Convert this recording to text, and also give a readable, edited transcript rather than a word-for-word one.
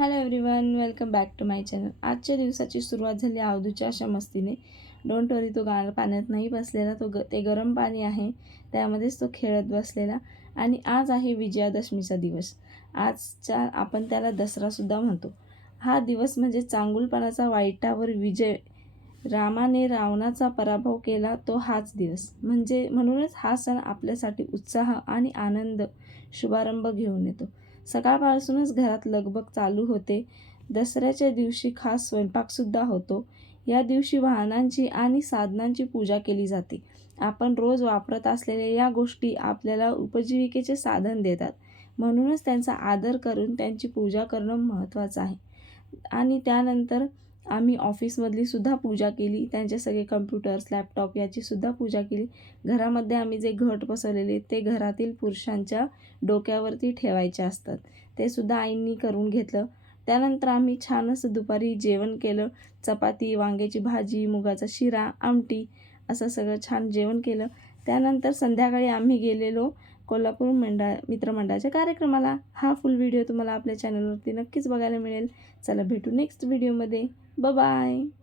Hello everyone, welcome back to my channel. आजच्या दिवसाची सुरुवात झाली अवधूच्या अशा मस्तीने. डोंट वरी, तो पाण्यात नाही बसलेला, ते गरम पाणी आहे, त्यामध्येच तो खेळत बसलेला. आणि आज आहे विजयादशमीचा दिवस. आजच्या आपण त्याला दसरासुद्धा म्हणतो. हा दिवस म्हणजे चांगुलपणाचा वाईटावर विजय, रामाने रावणाचा पराभव केला तो हाच दिवस. म्हणूनच हा सण आपल्यासाठी उत्साह आणि आनंद शुभारंभ घेऊन येतो. सकाळपासूनच घरात लगबग चालू होते. दसऱ्याच्या दिवशी खास स्वयंपाकसुद्धा होतो. या दिवशी वाहनांची आणि साधनांची पूजा केली जाते. आपण रोज वापरत असलेल्या या गोष्टी आपल्याला उपजीविकेचे साधन देतात. म्हणूनच त्यांचा आदर करून त्यांची पूजा करणं महत्त्वाचं आहे. आणि त्यानंतर आम्ही ऑफिसमधली सुद्धा पूजा केली. त्यांचे सगळे कम्प्युटर्स, लॅपटॉप याचीसुद्धा पूजा केली. घरामध्ये आम्ही जे घट बसवलेले ते घरातील पुरुषांच्या डोक्यावरती ठेवायचे असतात. ते सुद्धा आईंनी करून घेतलं. त्यानंतर आम्ही छान असं दुपारी जेवण केलं. चपाती, वांग्याची भाजी, मुगाचा शिरा, आमटी असं सगळं छान जेवण केलं. त्यानंतर संध्याकाळी आम्ही गेलेलो कोल्हापूर मित्रमंडळाच्या कार्यक्रमाला. हा फुल व्हिडिओ तुम्हाला आपल्या चॅनलवरती नक्कीच बघायला मिळेल. चला भेटू नेक्स्ट व्हिडिओमध्ये. बाय.